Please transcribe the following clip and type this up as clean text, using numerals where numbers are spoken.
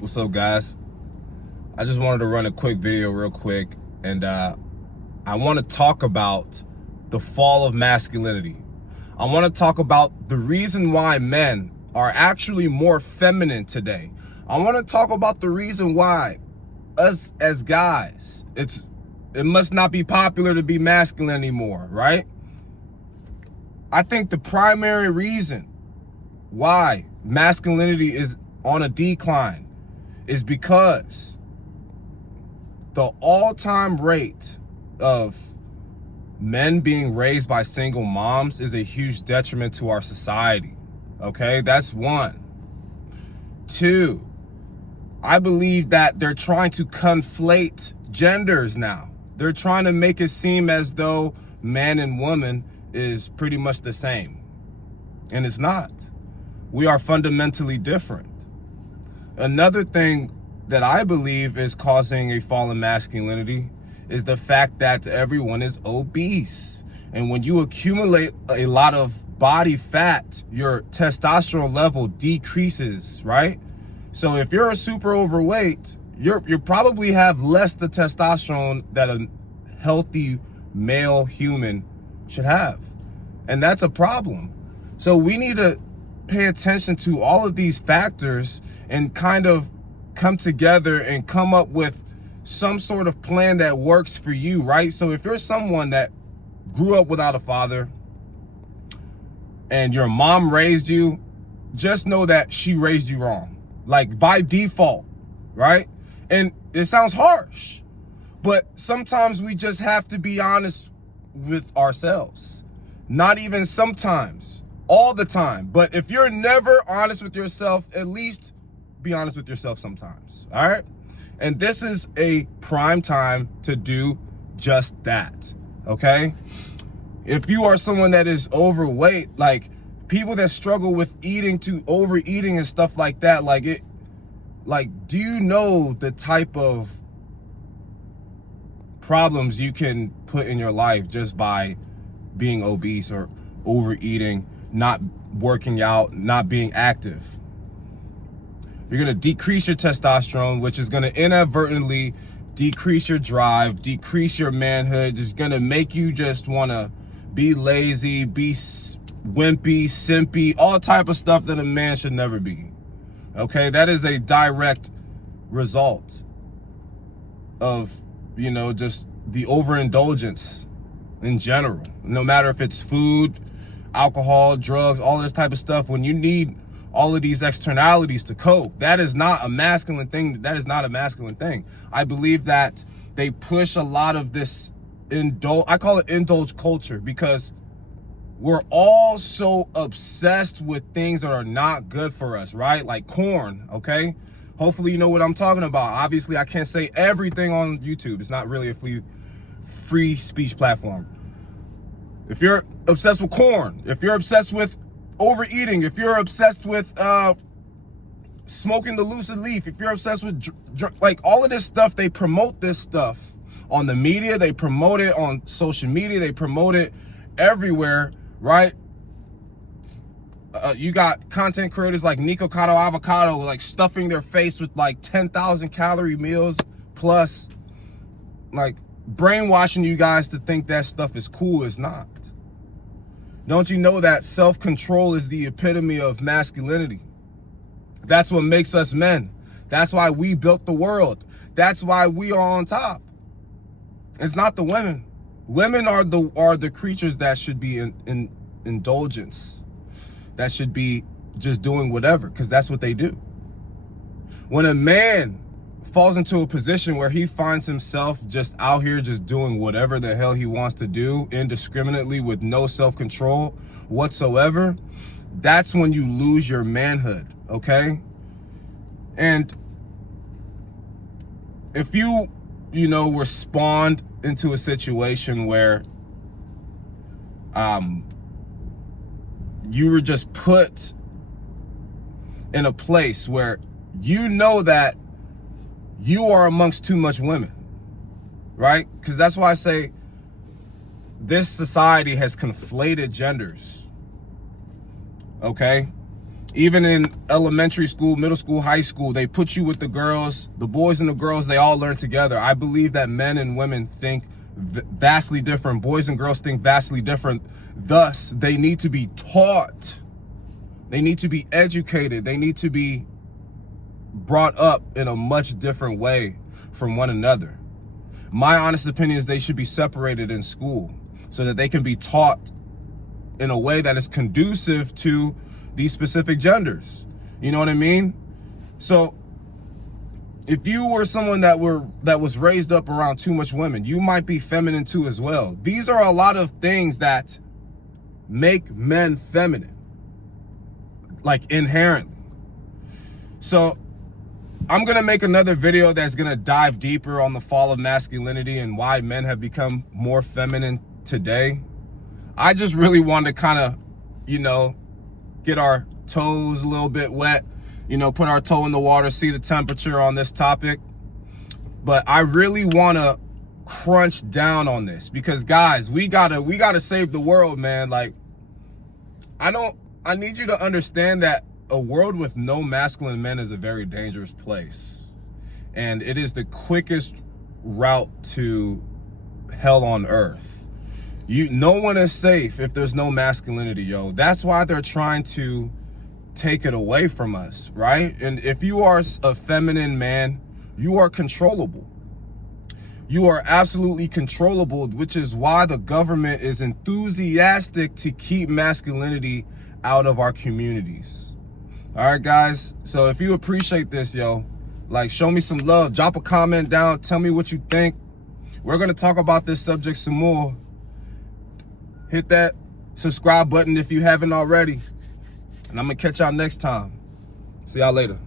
What's up, guys? I just wanted to run a quick video real quick, and I want to talk about the fall of masculinity. I want to talk about the reason why men are actually more feminine today. I want to talk about the reason why us as guys, it must not be popular to be masculine anymore, right? I think the primary reason why masculinity is on a decline is because the all-time rate of men being raised by single moms is a huge detriment to our society. Okay, that's one. Two, I believe that they're trying to conflate genders now. They're trying to make it seem as though man and woman is pretty much the same. And it's not. We are fundamentally different. Another thing that I believe is causing a fall in masculinity is the fact that everyone is obese. And when you accumulate a lot of body fat, your testosterone level decreases, right? So if you're a super overweight, you probably have less the testosterone that a healthy male human should have. And that's a problem. So we need to pay attention to all of these factors and kind of come together and come up with some sort of plan that works for you, right? So if you're someone that grew up without a father and your mom raised you, just know that she raised you wrong, like by default, right? And it sounds harsh, but sometimes we just have to be honest with ourselves. Not even sometimes, all the time. But if you're never honest with yourself, at least be honest with yourself sometimes, all right? And this is a prime time to do just that, okay? If you are someone that is overweight, like people that struggle with overeating and stuff like that, do you know the type of problems you can put in your life just by being obese or overeating, not working out, not being active? You're going to decrease your testosterone, which is going to inadvertently decrease your drive, decrease your manhood. It's going to make you just want to be lazy, be wimpy, simpy, all type of stuff that a man should never be. Okay, that is a direct result of, just the overindulgence in general. No matter if it's food, alcohol, drugs, all this type of stuff, when you need all of these externalities to cope, that is not a masculine thing. That is not a masculine thing. I believe that they push a lot of this I call it indulge culture, because we're all so obsessed with things that are not good for us, right? Like corn, okay? Hopefully you know what I'm talking about. Obviously, I can't say everything on YouTube. It's not really a free speech platform. If you're obsessed with corn, if you're obsessed with overeating, if you're obsessed with smoking the lucid leaf, if you're obsessed with like all of this stuff, they promote this stuff on the media, they promote it on social media, they promote it everywhere, right? You got content creators like Nico Cotto Avocado like stuffing their face with like 10,000 calorie meals, plus like brainwashing you guys to think that stuff is cool. It's not. Don't you know that self-control is the epitome of masculinity? That's what makes us men. That's why we built the world. That's why we are on top. It's not the women. Women are the creatures that should be in indulgence, that should be just doing whatever, because that's what they do. When a man falls into a position where he finds himself just out here just doing whatever the hell he wants to do indiscriminately with no self-control whatsoever, that's when you lose your manhood, okay? And if you were spawned into a situation where you were just put in a place where that you are amongst too much women, right? Because that's why I say this society has conflated genders, okay? Even in elementary school, middle school, high school, they put you with the girls. The boys and the girls, they all learn together. I believe that men and women think vastly different. Boys and girls think vastly different. Thus, they need to be taught. They need to be educated. They need to be brought up in a much different way from one another. My honest opinion is they should be separated in school so that they can be taught in a way that is conducive to these specific genders. You know what I mean? So if you were someone that was raised up around too much women, you might be feminine too as well. These are a lot of things that make men feminine, like inherently. So I'm gonna make another video that's gonna dive deeper on the fall of masculinity and why men have become more feminine today. I just really wanted to kind of, get our toes a little bit wet, put our toe in the water, see the temperature on this topic. But I really want to crunch down on this because, guys, we gotta save the world, man. Like, I need you to understand that a world with no masculine men is a very dangerous place. And it is the quickest route to hell on earth. No one is safe if there's no masculinity, yo. That's why they're trying to take it away from us, right? And if you are a feminine man, you are controllable. You are absolutely controllable, which is why the government is enthusiastic to keep masculinity out of our communities. All right, guys. So if you appreciate this, yo, like, show me some love. Drop a comment down. Tell me what you think. We're going to talk about this subject some more. Hit that subscribe button if you haven't already. And I'm going to catch y'all next time. See y'all later.